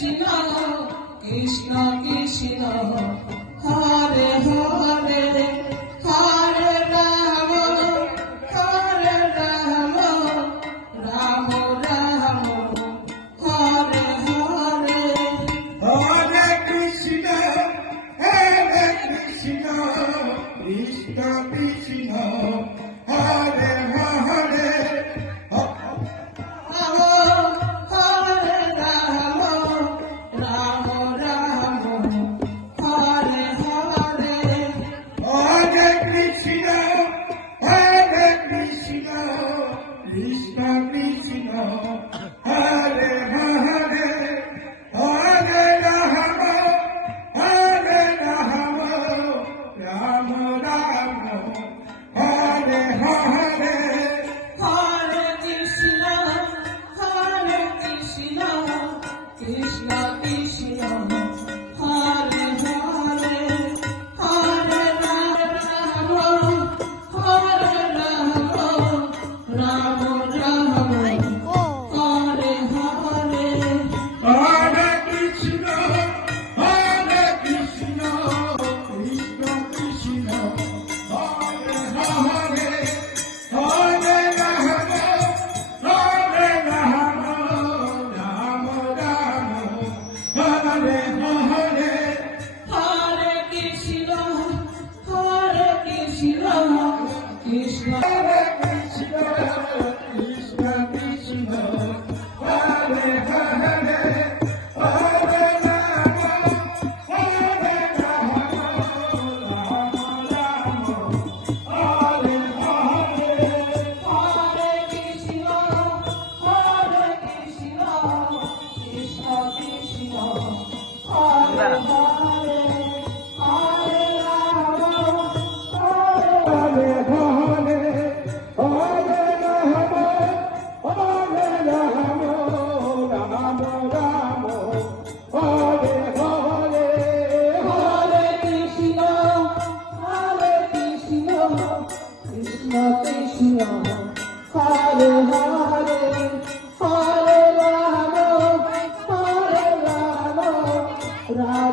Krishna Krishna Krishna Hare Hare Hare Ram Ram Ram Hare Hare Hare Krishna Krishna Krishna Hare Hare Krishna Krishna Hare Hare Hare Ram Ram Ram Hare Hare Hare Krishna Krishna Krishna Hare Hare Hare Ram Ram Ram Hare Hare Hare Krishna Krishna Krishna Hare Hare Hare Ram Ram Ram Hare Hare Hare Krishna Krishna Hare Krishna Krishna Krishna Hare Hare Hare Ram Ram Ram Hare Hare Hare Krishna Krishna Krishna Hare Hare Hare Ram Hare Hare Hare Ram Ram Ram Hare Hare Hare Krishna Krishna Krishna Hare Hare Hare Ram Ram